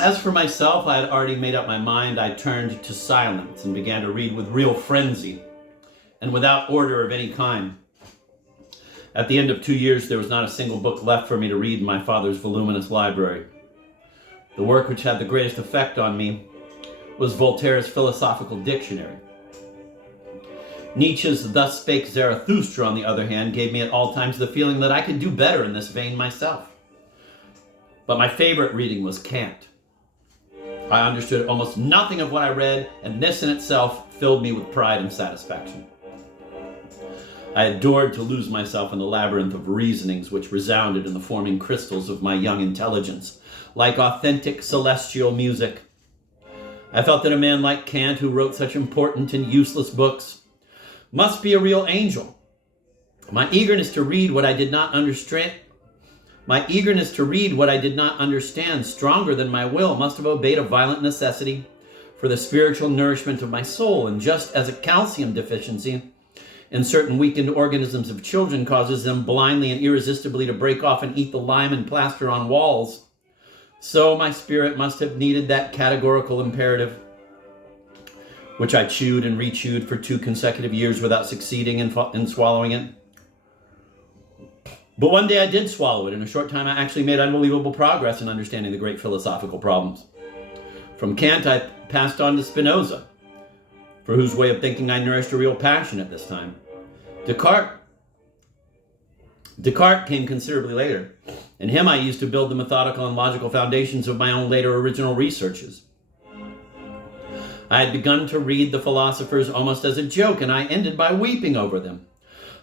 As for myself, I had already made up my mind. I turned to silence and began to read with real frenzy and without order of any kind. At the end of 2 years, there was not a single book left for me to read in my father's voluminous library. The work which had the greatest effect on me was Voltaire's Philosophical Dictionary. Nietzsche's Thus Spake Zarathustra, on the other hand, gave me at all times the feeling that I could do better in this vein myself. But my favorite reading was Kant. I understood almost nothing of what I read, and this in itself filled me with pride and satisfaction. I adored to lose myself in the labyrinth of reasonings which resounded in the forming crystals of my young intelligence, like authentic celestial music. I felt that a man like Kant, who wrote such important and useless books, must be a real angel. My eagerness to read what I did not understand, stronger than my will, must have obeyed a violent necessity for the spiritual nourishment of my soul, and just as a calcium deficiency in certain weakened organisms of children causes them blindly and irresistibly to break off and eat the lime and plaster on walls, so my spirit must have needed that categorical imperative, which I chewed and rechewed for 2 consecutive years without succeeding in swallowing it. But one day I did swallow it. In a short time, I actually made unbelievable progress in understanding the great philosophical problems. From Kant, I passed on to Spinoza, for whose way of thinking I nourished a real passion at this time. Descartes came considerably later. In him, I used to build the methodical and logical foundations of my own later original researches. I had begun to read the philosophers almost as a joke, and I ended by weeping over them.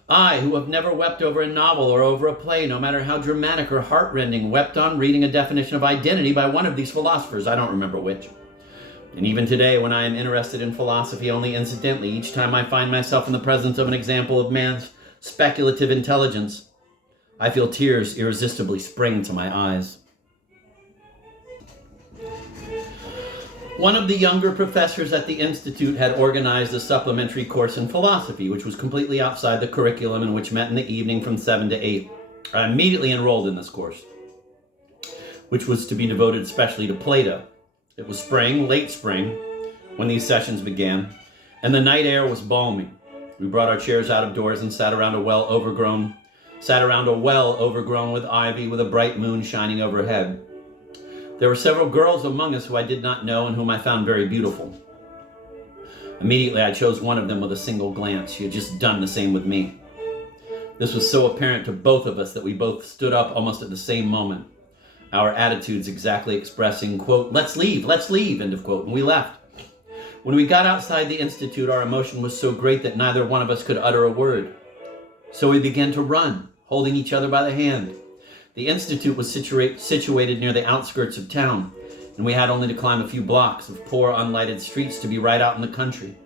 I, who have never wept over a novel or over a play, no matter how dramatic or heartrending, wept on reading a definition of identity by one of these philosophers, I don't remember which. And even today, when I am interested in philosophy only incidentally, each time I find myself in the presence of an example of man's speculative intelligence, I feel tears irresistibly spring to my eyes. One of the younger professors at the Institute had organized a supplementary course in philosophy, which was completely outside the curriculum and which met in the evening from 7 to 8. I immediately enrolled in this course, which was to be devoted especially to Plato. It was spring, late spring, when these sessions began, and the night air was balmy. We brought our chairs out of doors and sat around a well overgrown with ivy, with a bright moon shining overhead. There were several girls among us who I did not know and whom I found very beautiful. Immediately I chose one of them with a single glance. She had just done the same with me. This was so apparent to both of us that we both stood up almost at the same moment, our attitudes exactly expressing, quote, let's leave, end of quote, and we left. When we got outside the Institute, our emotion was so great that neither one of us could utter a word. So we began to run, holding each other by the hand. The Institute was situated near the outskirts of town, and we had only to climb a few blocks of poor, unlighted streets to be right out in the country.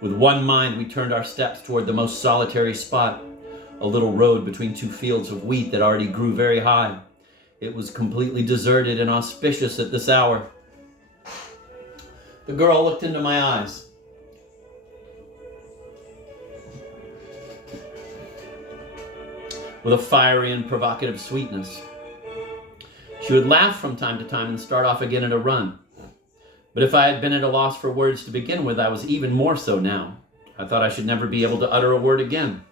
With one mind, we turned our steps toward the most solitary spot, a little road between 2 fields of wheat that already grew very high. It was completely deserted and auspicious at this hour. The girl looked into my eyes. With a fiery and provocative sweetness. She would laugh from time to time and start off again at a run. But if I had been at a loss for words to begin with, I was even more so now. I thought I should never be able to utter a word again.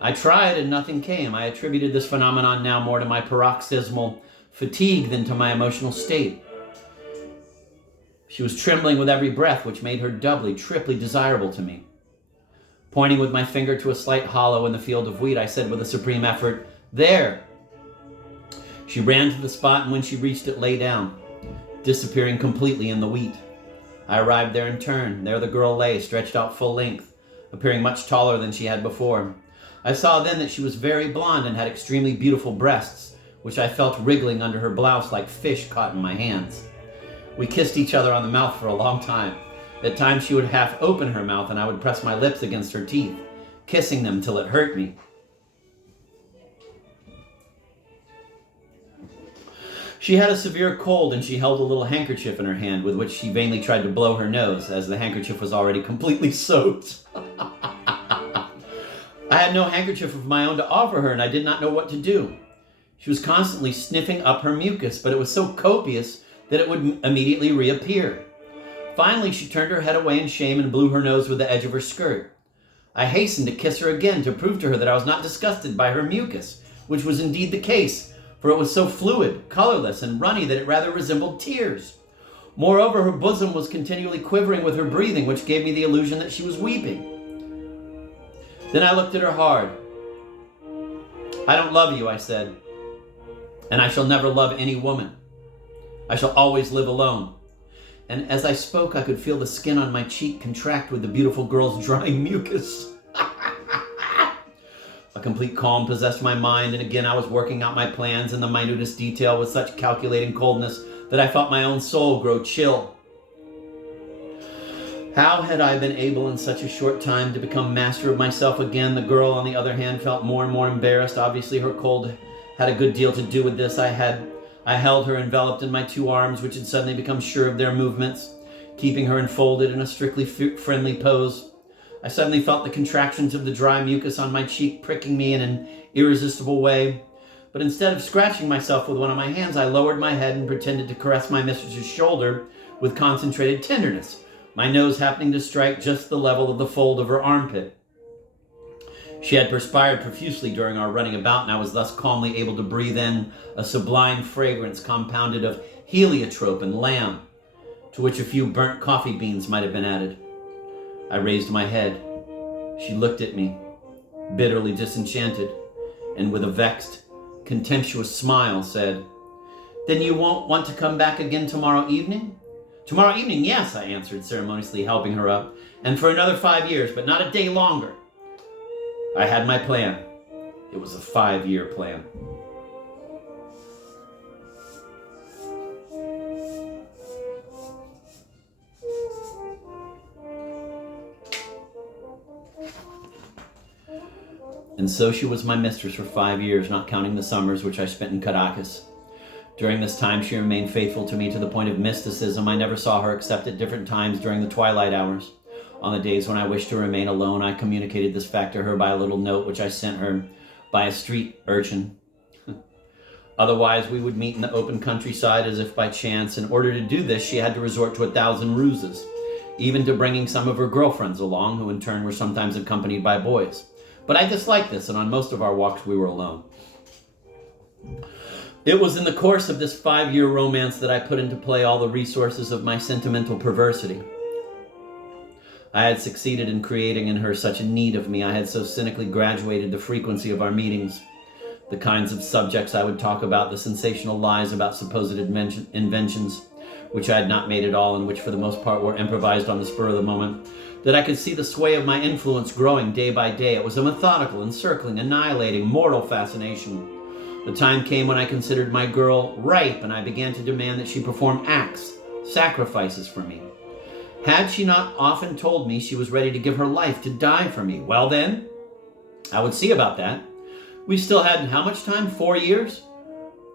I tried and nothing came. I attributed this phenomenon now more to my paroxysmal fatigue than to my emotional state. She was trembling with every breath, which made her doubly, triply desirable to me. Pointing with my finger to a slight hollow in the field of wheat, I said with a supreme effort, "There!" She ran to the spot, and when she reached it, lay down, disappearing completely in the wheat. I arrived there in turn. There the girl lay, stretched out full length, appearing much taller than she had before. I saw then that she was very blonde and had extremely beautiful breasts, which I felt wriggling under her blouse like fish caught in my hands. We kissed each other on the mouth for a long time. At times she would half open her mouth and I would press my lips against her teeth, kissing them till it hurt me. She had a severe cold and she held a little handkerchief in her hand with which she vainly tried to blow her nose, as the handkerchief was already completely soaked. I had no handkerchief of my own to offer her and I did not know what to do. She was constantly sniffing up her mucus, but it was so copious that it would immediately reappear. Finally, she turned her head away in shame and blew her nose with the edge of her skirt. I hastened to kiss her again to prove to her that I was not disgusted by her mucus, which was indeed the case, for it was so fluid, colorless, and runny that it rather resembled tears. Moreover, her bosom was continually quivering with her breathing, which gave me the illusion that she was weeping. Then I looked at her hard. "I don't love you," I said, "and I shall never love any woman. I shall always live alone." And as I spoke, I could feel the skin on my cheek contract with the beautiful girl's drying mucus. A complete calm possessed my mind, and again I was working out my plans in the minutest detail with such calculating coldness that I felt my own soul grow chill. How had I been able in such a short time to become master of myself again? The girl, on the other hand, felt more and more embarrassed. Obviously, her cold had a good deal to do with this. I held her enveloped in my two arms, which had suddenly become sure of their movements, keeping her enfolded in a strictly friendly pose. I suddenly felt the contractions of the dry mucus on my cheek pricking me in an irresistible way. But instead of scratching myself with one of my hands, I lowered my head and pretended to caress my mistress's shoulder with concentrated tenderness, my nose happening to strike just the level of the fold of her armpit. She had perspired profusely during our running about, and I was thus calmly able to breathe in a sublime fragrance compounded of heliotrope and lamb, to which a few burnt coffee beans might have been added. I raised my head. She looked at me, bitterly disenchanted, and with a vexed, contemptuous smile said, "Then you won't want to come back again tomorrow evening?" "Tomorrow evening, yes," I answered, ceremoniously helping her up, "and for another 5 years, but not a day longer." I had my plan. It was a 5-year plan. And so she was my mistress for 5 years, not counting the summers which I spent in Caracas. During this time, she remained faithful to me to the point of mysticism. I never saw her except at different times during the twilight hours. On the days when I wished to remain alone, I communicated this fact to her by a little note which I sent her by a street urchin. Otherwise, we would meet in the open countryside as if by chance. In order to do this, she had to resort to 1,000 ruses, even to bringing some of her girlfriends along, who in turn were sometimes accompanied by boys. But I disliked this, and on most of our walks we were alone. It was in the course of this 5-year romance that I put into play all the resources of my sentimental perversity. I had succeeded in creating in her such a need of me. I had so cynically graduated the frequency of our meetings, the kinds of subjects I would talk about, the sensational lies about supposed inventions, which I had not made at all and which for the most part were improvised on the spur of the moment, that I could see the sway of my influence growing day by day. It was a methodical, encircling, annihilating, mortal fascination. The time came when I considered my girl ripe, and I began to demand that she perform acts, sacrifices for me. Had she not often told me she was ready to give her life to die for me? Well then, I would see about that. We still had how much time? 4 years?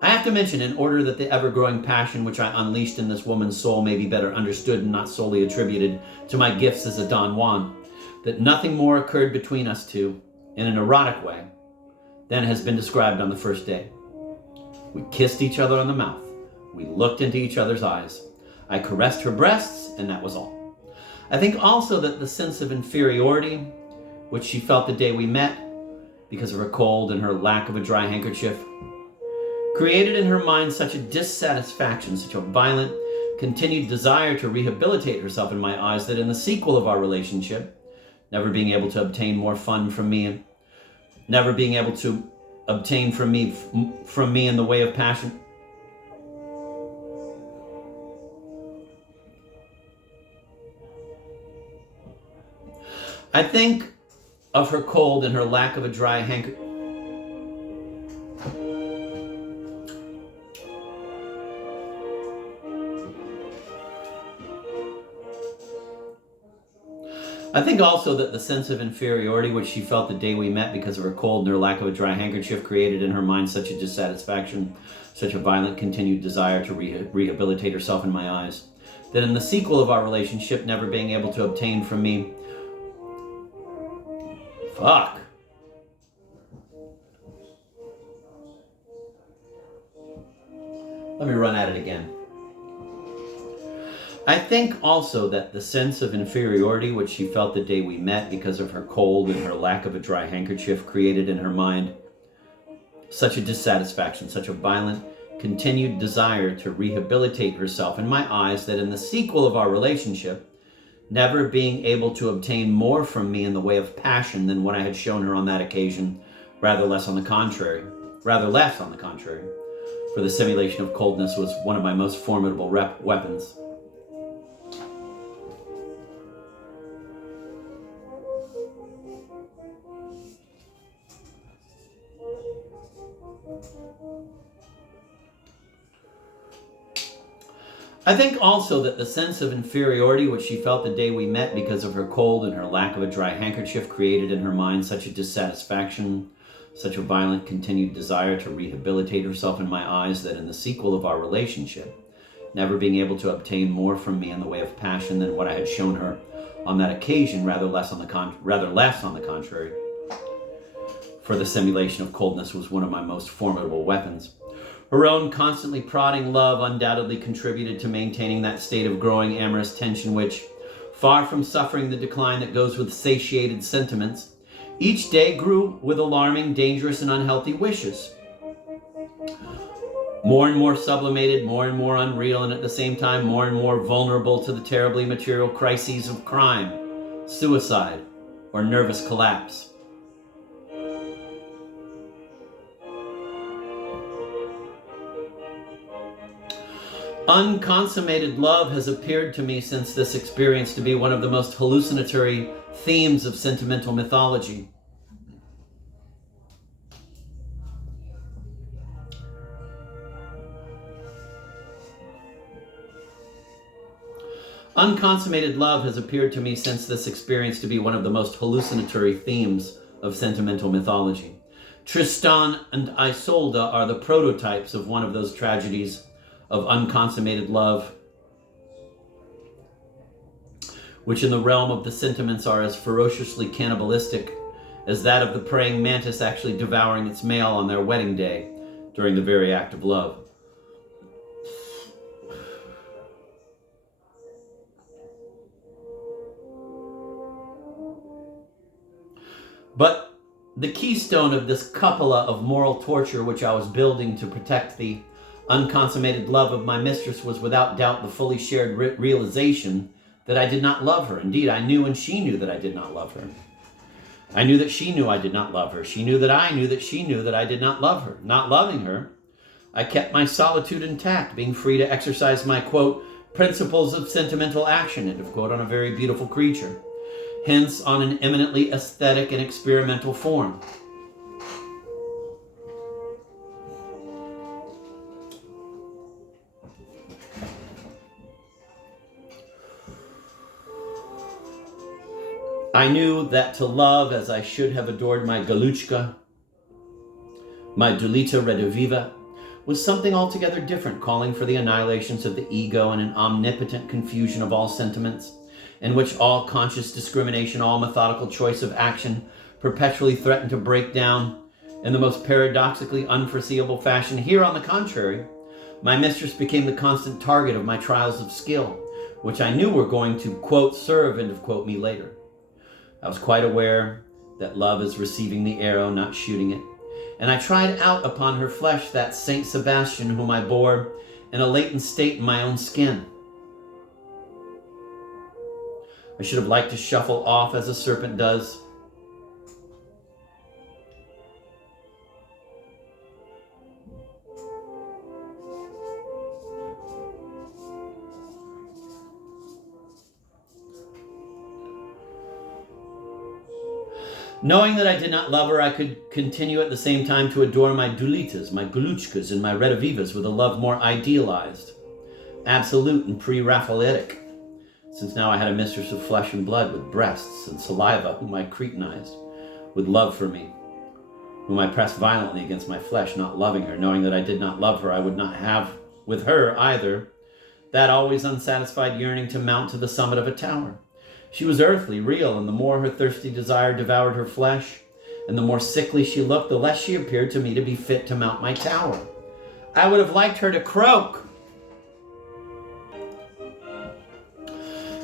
I have to mention, in order that the ever-growing passion which I unleashed in this woman's soul may be better understood and not solely attributed to my gifts as a Don Juan, that nothing more occurred between us two, in an erotic way, than has been described on the first day. We kissed each other on the mouth. We looked into each other's eyes. I caressed her breasts, and that was all. I think also that the sense of inferiority, which she felt the day we met, because of her cold and her lack of a dry handkerchief, created in her mind such a dissatisfaction, such a violent, continued desire to rehabilitate herself in my eyes, that in the sequel of our relationship, never being able to obtain more fun from me, never being able to obtain from me in the way of passion, I think of her cold and her lack of a dry handkerchief. I think also that the sense of inferiority which she felt the day we met because of her cold and her lack of a dry handkerchief created in her mind such a dissatisfaction, such a violent continued desire to rehabilitate herself in my eyes, that in the sequel of our relationship, never being able to obtain from me... Fuck. Let me run at it again. I think also that the sense of inferiority which she felt the day we met because of her cold and her lack of a dry handkerchief created in her mind such a dissatisfaction, such a violent, continued desire to rehabilitate herself in my eyes that in the sequel of our relationship, never being able to obtain more from me in the way of passion than what I had shown her on that occasion, rather less on the contrary, for the simulation of coldness was one of my most formidable weapons. I think also that the sense of inferiority which she felt the day we met because of her cold and her lack of a dry handkerchief created in her mind such a dissatisfaction, such a violent continued desire to rehabilitate herself in my eyes that in the sequel of our relationship, never being able to obtain more from me in the way of passion than what I had shown her on that occasion, rather less on the contrary, for the simulation of coldness was one of my most formidable weapons. Her own constantly prodding love undoubtedly contributed to maintaining that state of growing amorous tension which, far from suffering the decline that goes with satiated sentiments, each day grew with alarming, dangerous, and unhealthy wishes. More and more sublimated, more and more unreal, and at the same time more and more vulnerable to the terribly material crises of crime, suicide, or nervous collapse. Unconsummated love has appeared to me since this experience to be one of the most hallucinatory themes of sentimental mythology. Unconsummated love has appeared to me since this experience to be one of the most hallucinatory themes of sentimental mythology. Tristan and Isolde are the prototypes of one of those tragedies of unconsummated love, which in the realm of the sentiments are as ferociously cannibalistic as that of the praying mantis actually devouring its male on their wedding day during the very act of love. But the keystone of this cupola of moral torture which I was building to protect the unconsummated love of my mistress was without doubt the fully shared realization that I did not love her. Indeed, I knew and she knew that I did not love her. I knew that she knew I did not love her. She knew that I knew that she knew that I did not love her. Not loving her, I kept my solitude intact, being free to exercise my, quote, principles of sentimental action, end of quote, on a very beautiful creature, hence on an eminently aesthetic and experimental form. I knew that to love as I should have adored my Galuchka, my Dulita Rediviva, was something altogether different, calling for the annihilations of the ego and an omnipotent confusion of all sentiments, in which all conscious discrimination, all methodical choice of action perpetually threatened to break down in the most paradoxically unforeseeable fashion. Here, on the contrary, my mistress became the constant target of my trials of skill, which I knew were going to, quote, serve, end of quote, me later. I was quite aware that love is receiving the arrow, not shooting it. And I tried out upon her flesh that Saint Sebastian whom I bore in a latent state in my own skin. I should have liked to shuffle off as a serpent does. Knowing that I did not love her, I could continue at the same time to adore my Dulitas, my Galuchkas, and my Redivivas with a love more idealized, absolute, and pre-Raphaelitic, since now I had a mistress of flesh and blood with breasts and saliva, whom I cretinized with love for me, whom I pressed violently against my flesh, not loving her. Knowing that I did not love her, I would not have with her either that always unsatisfied yearning to mount to the summit of a tower. She was earthly, real, and the more her thirsty desire devoured her flesh, and the more sickly she looked, the less she appeared to me to be fit to mount my tower. I would have liked her to croak.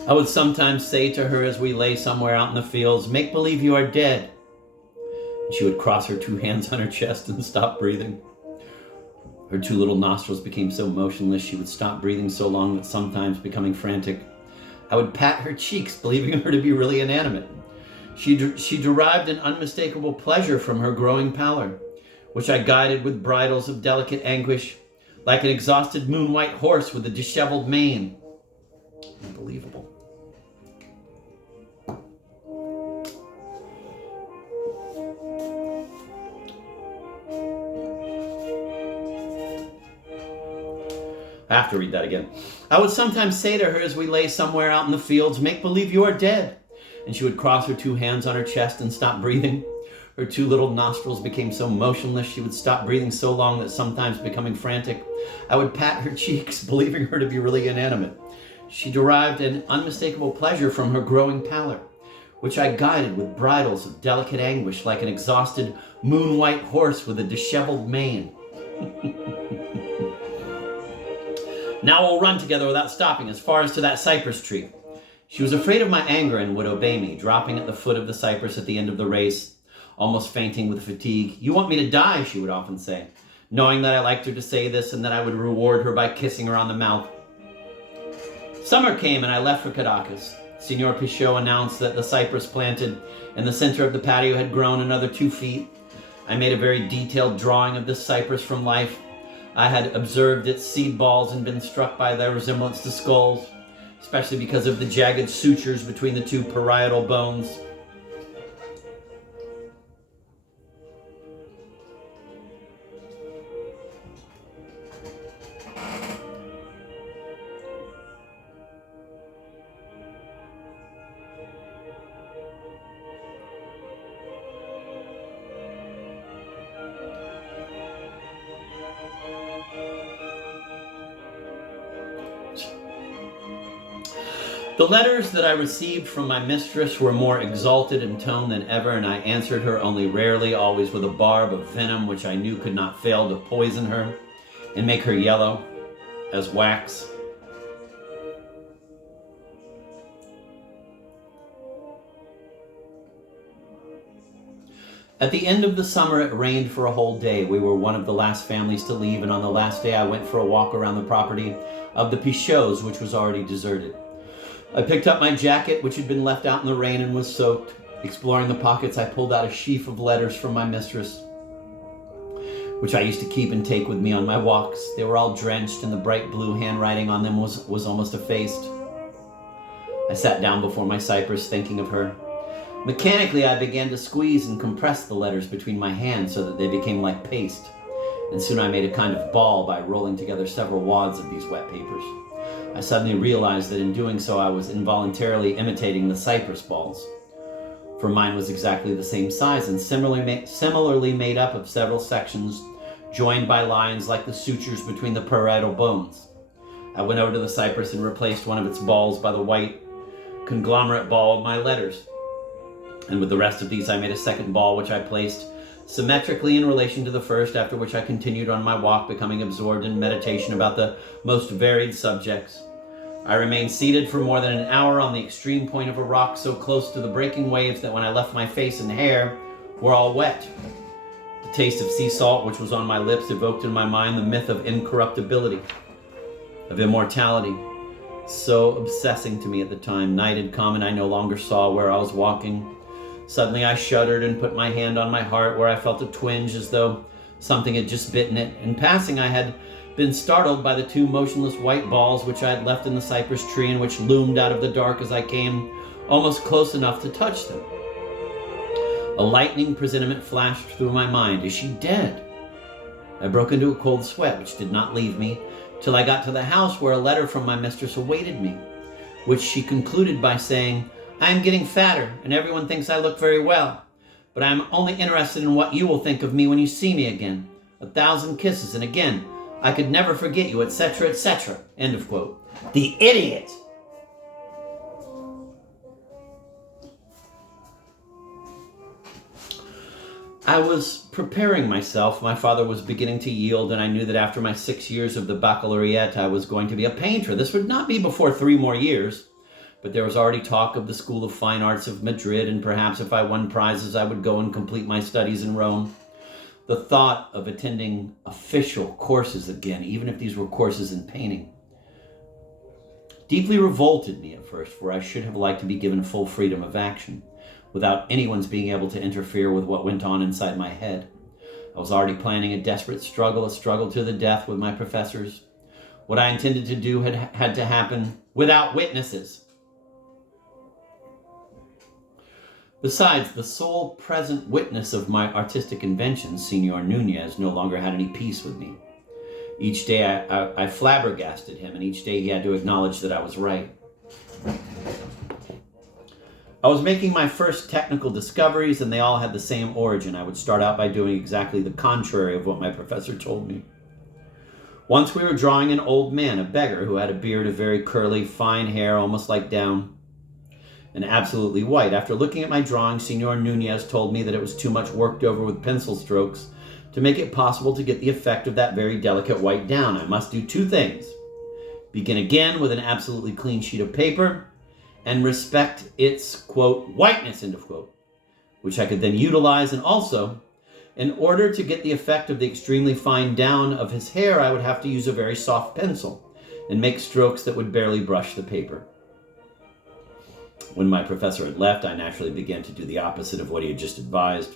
I would sometimes say to her as we lay somewhere out in the fields, "Make believe you are dead." And she would cross her two hands on her chest and stop breathing. Her two little nostrils became so motionless she would stop breathing so long that sometimes, becoming frantic, I would pat her cheeks, believing her to be really inanimate. She derived an unmistakable pleasure from her growing pallor, which I guided with bridles of delicate anguish, like an exhausted moon-white horse with a disheveled mane. Unbelievable. I have to read that again. I would sometimes say to her as we lay somewhere out in the fields, "Make believe you are dead." And she would cross her two hands on her chest and stop breathing. Her two little nostrils became so motionless she would stop breathing so long that sometimes, becoming frantic, I would pat her cheeks, believing her to be really inanimate. She derived an unmistakable pleasure from her growing pallor, which I guided with bridles of delicate anguish, like an exhausted moon-white horse with a disheveled mane. Now we'll run together without stopping as far as to that cypress tree. She was afraid of my anger and would obey me, dropping at the foot of the cypress at the end of the race, almost fainting with fatigue. "You want me to die," she would often say, knowing that I liked her to say this and that I would reward her by kissing her on the mouth. Summer came and I left for Caracas. Senor Pichot announced that the cypress planted in the center of the patio had grown another 2 feet. I made a very detailed drawing of this cypress from life. I had observed its seed balls and been struck by their resemblance to skulls, especially because of the jagged sutures between the two parietal bones. The letters that I received from my mistress were more exalted in tone than ever, and I answered her only rarely, always with a barb of venom which I knew could not fail to poison her and make her yellow as wax. At the end of the summer, it rained for a whole day. We were one of the last families to leave, and on the last day I went for a walk around the property of the Pichots, which was already deserted. I picked up my jacket, which had been left out in the rain and was soaked. Exploring the pockets, I pulled out a sheaf of letters from my mistress, which I used to keep and take with me on my walks. They were all drenched, and the bright blue handwriting on them was almost effaced. I sat down before my cypress, thinking of her. Mechanically, I began to squeeze and compress the letters between my hands so that they became like paste, and soon I made a kind of ball by rolling together several wads of these wet papers. I suddenly realized that in doing so I was involuntarily imitating the cypress balls, for mine was exactly the same size and similarly made up of several sections joined by lines like the sutures between the parietal bones. I went over to the cypress and replaced one of its balls by the white conglomerate ball of my letters. And with the rest of these I made a second ball, which I placed symmetrically in relation to the first, after which I continued on my walk, becoming absorbed in meditation about the most varied subjects. I remained seated for more than an hour on the extreme point of a rock, so close to the breaking waves that when I left, my face and hair were all wet. The taste of sea salt, which was on my lips, evoked in my mind the myth of incorruptibility, of immortality, so obsessing to me at the time. Night had come and I no longer saw where I was walking. Suddenly I shuddered and put my hand on my heart, where I felt a twinge as though something had just bitten it. In passing, I had been startled by the two motionless white balls which I had left in the cypress tree and which loomed out of the dark as I came almost close enough to touch them. A lightning presentiment flashed through my mind. Is she dead? I broke into a cold sweat which did not leave me till I got to the house, where a letter from my mistress awaited me, which she concluded by saying, "I am getting fatter, and everyone thinks I look very well, but I am only interested in what you will think of me when you see me again. 1,000 kisses, and again, I could never forget you, etc., etc." End of quote. The idiot! I was preparing myself. My father was beginning to yield, and I knew that after my 6 years of the baccalaureate, I was going to be a painter. This would not be before 3 more years. but there was already talk of the School of Fine Arts of Madrid, and perhaps if I won prizes, I would go and complete my studies in Rome. The thought of attending official courses again, even if these were courses in painting, deeply revolted me at first, for I should have liked to be given full freedom of action, without anyone's being able to interfere with what went on inside my head. I was already planning a desperate struggle, a struggle to the death with my professors. What I intended to do had to happen without witnesses. Besides, the sole present witness of my artistic inventions, Senor Nunez, no longer had any peace with me. Each day I flabbergasted him, and each day he had to acknowledge that I was right. I was making my first technical discoveries, and they all had the same origin. I would start out by doing exactly the contrary of what my professor told me. Once we were drawing an old man, a beggar, who had a beard of very curly, fine hair, almost like down, and absolutely white. After looking at my drawing, Senor Nunez told me that it was too much worked over with pencil strokes to make it possible to get the effect of that very delicate white down. I must do two things: begin again with an absolutely clean sheet of paper, and respect its, quote, whiteness, end of quote, which I could then utilize. And also, in order to get the effect of the extremely fine down of his hair, I would have to use a very soft pencil and make strokes that would barely brush the paper. When my professor had left, I naturally began to do the opposite of what he had just advised,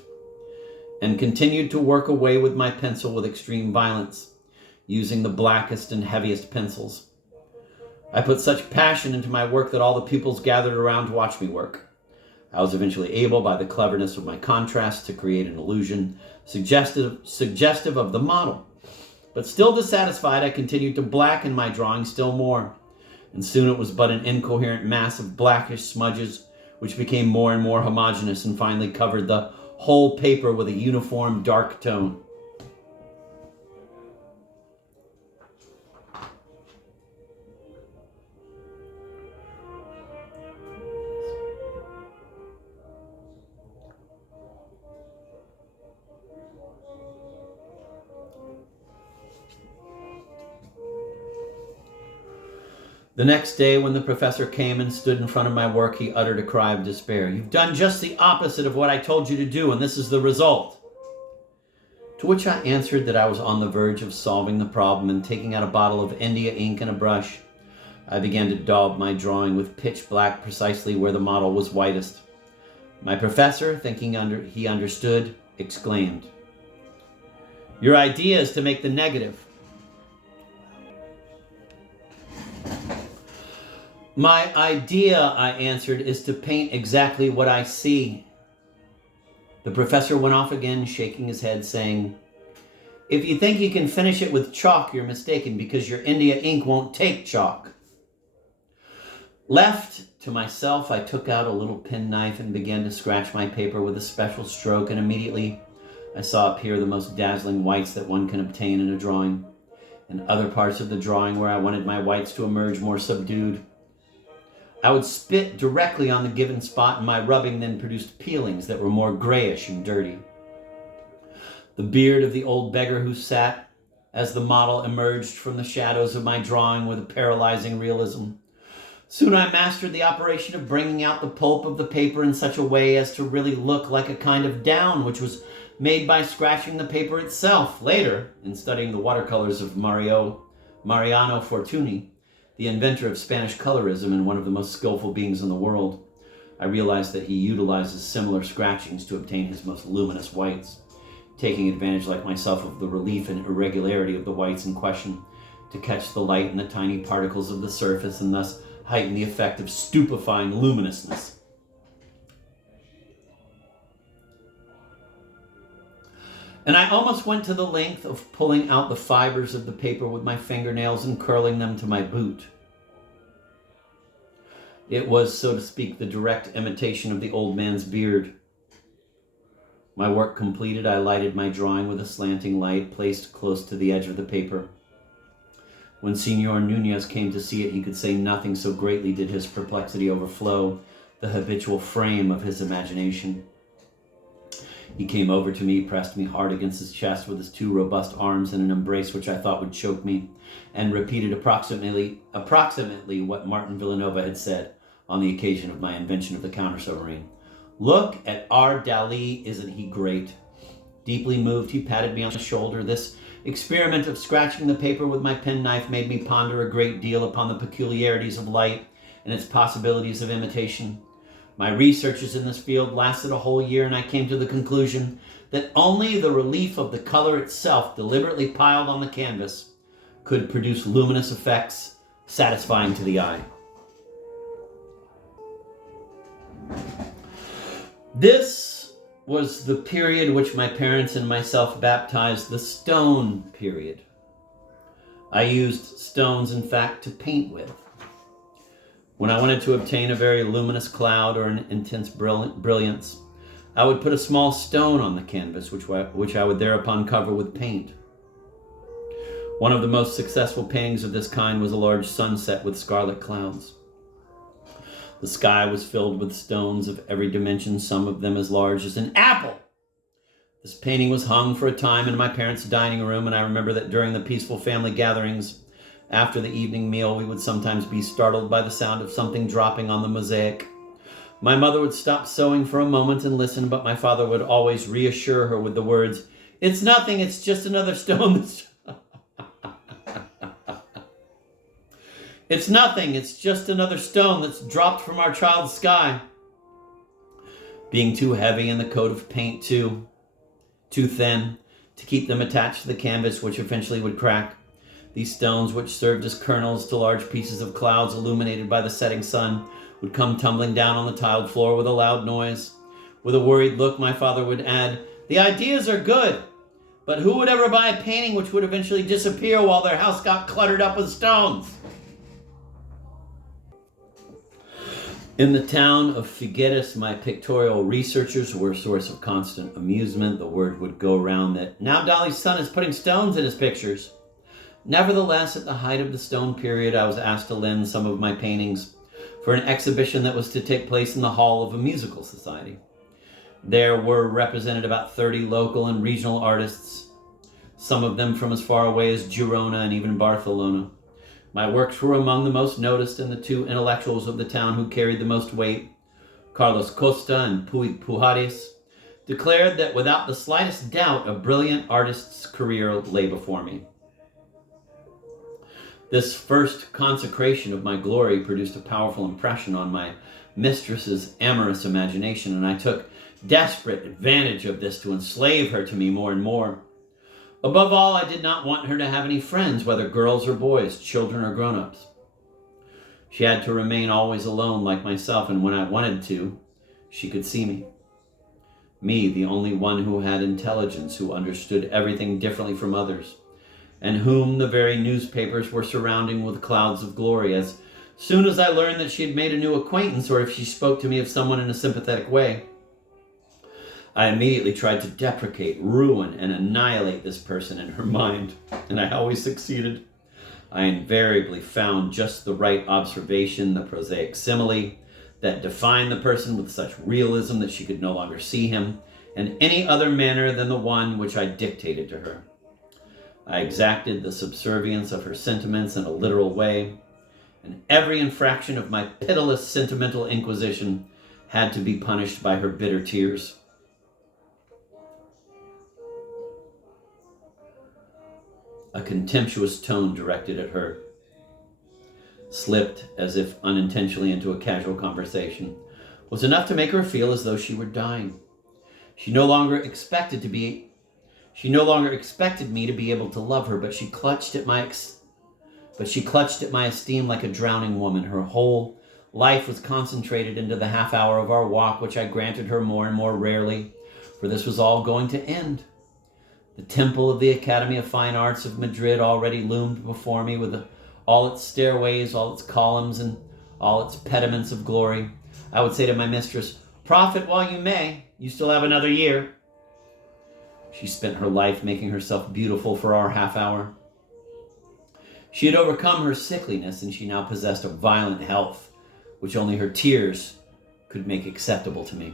and continued to work away with my pencil with extreme violence, using the blackest and heaviest pencils. I put such passion into my work that all the pupils gathered around to watch me work. I was eventually able, by the cleverness of my contrast, to create an illusion suggestive of the model. But still dissatisfied, I continued to blacken my drawing still more, and soon it was but an incoherent mass of blackish smudges, which became more and more homogeneous and finally covered the whole paper with a uniform dark tone. The next day, when the professor came and stood in front of my work, he uttered a cry of despair. "You've done just the opposite of what I told you to do, and this is the result." To which I answered that I was on the verge of solving the problem, and taking out a bottle of India ink and a brush, I began to daub my drawing with pitch black precisely where the model was whitest. My professor, thinking he understood, exclaimed, "Your idea is to make the negative." "My idea," I answered, "is to paint exactly what I see." The professor went off again, shaking his head, saying, "If you think you can finish it with chalk, you're mistaken, because your India ink won't take chalk." Left to myself, I took out a little penknife and began to scratch my paper with a special stroke, and immediately I saw appear the most dazzling whites that one can obtain in a drawing, and other parts of the drawing where I wanted my whites to emerge more subdued. I would spit directly on the given spot, and my rubbing then produced peelings that were more grayish and dirty. The beard of the old beggar who sat as the model emerged from the shadows of my drawing with a paralyzing realism. Soon I mastered the operation of bringing out the pulp of the paper in such a way as to really look like a kind of down, which was made by scratching the paper itself. Later, in studying the watercolors of Mariano Fortuny, the inventor of Spanish colorism and one of the most skillful beings in the world, I realized that he utilizes similar scratchings to obtain his most luminous whites, taking advantage, like myself, of the relief and irregularity of the whites in question to catch the light in the tiny particles of the surface and thus heighten the effect of stupefying luminousness. And I almost went to the length of pulling out the fibers of the paper with my fingernails and curling them to my boot. It was, so to speak, the direct imitation of the old man's beard. My work completed, I lighted my drawing with a slanting light placed close to the edge of the paper. When Senor Nunez came to see it, he could say nothing, so greatly did his perplexity overflow the habitual frame of his imagination. He came over to me, pressed me hard against his chest with his two robust arms in an embrace which I thought would choke me, and repeated approximately what Martin Villanova had said. on the occasion of my invention of the counter-submarine. "Look at our Dali, isn't he great?" Deeply moved, he patted me on the shoulder. This experiment of scratching the paper with my penknife made me ponder a great deal upon the peculiarities of light and its possibilities of imitation. My researches in this field lasted a whole year, and I came to the conclusion that only the relief of the color itself, deliberately piled on the canvas, could produce luminous effects satisfying to the eye. This was the period which my parents and myself baptized the stone period. I used stones, in fact, to paint with. When I wanted to obtain a very luminous cloud or an intense brilliance, I would put a small stone on the canvas, which I would thereupon cover with paint. One of the most successful paintings of this kind was a large sunset with scarlet clouds. The sky was filled with stones of every dimension, some of them as large as an apple. This painting was hung for a time in my parents' dining room, and I remember that during the peaceful family gatherings after the evening meal, we would sometimes be startled by the sound of something dropping on the mosaic. My mother would stop sewing for a moment and listen, but my father would always reassure her with the words, "It's nothing, it's just another stone that's..." "It's nothing, it's just another stone that's dropped from our child's sky." Being too heavy and the coat of paint too thin to keep them attached to the canvas, which eventually would crack, these stones, which served as kernels to large pieces of clouds illuminated by the setting sun, would come tumbling down on the tiled floor with a loud noise. With a worried look, my father would add, "The ideas are good, but who would ever buy a painting which would eventually disappear while their house got cluttered up with stones?" In the town of Figueres, my pictorial researchers were a source of constant amusement. The word would go around that now Dali's son is putting stones in his pictures. Nevertheless, at the height of the stone period, I was asked to lend some of my paintings for an exhibition that was to take place in the hall of a musical society. There were represented about 30 local and regional artists, some of them from as far away as Girona and even Barcelona. My works were among the most noticed, and the two intellectuals of the town who carried the most weight, Carlos Costa and Puig Pujares, declared that without the slightest doubt a brilliant artist's career lay before me. This first consecration of my glory produced a powerful impression on my mistress's amorous imagination, and I took desperate advantage of this to enslave her to me more and more. Above all, I did not want her to have any friends, whether girls or boys, children or grown-ups. She had to remain always alone like myself, and when I wanted to, she could see me. Me, the only one who had intelligence, who understood everything differently from others, and whom the very newspapers were surrounding with clouds of glory. As soon as I learned that she had made a new acquaintance, or if she spoke to me of someone in a sympathetic way, I immediately tried to deprecate, ruin, and annihilate this person in her mind, and I always succeeded. I invariably found just the right observation, the prosaic simile, that defined the person with such realism that she could no longer see him in any other manner than the one which I dictated to her. I exacted the subservience of her sentiments in a literal way, and every infraction of my pitiless sentimental inquisition had to be punished by her bitter tears. A contemptuous tone directed at her slipped as if unintentionally into a casual conversation was enough to make her feel as though she were dying. She no longer expected me to be able to love her, but she clutched at my esteem like a drowning woman. Her whole life was concentrated into the half hour of our walk, which I granted her more and more rarely, for this was all going to end. The temple of the Academy of Fine Arts of Madrid already loomed before me with all its stairways, all its columns, and all its pediments of glory. I would say to my mistress, "Profit while you may, you still have another year." She spent her life making herself beautiful for our half hour. She had overcome her sickliness, and she now possessed a violent health, which only her tears could make acceptable to me.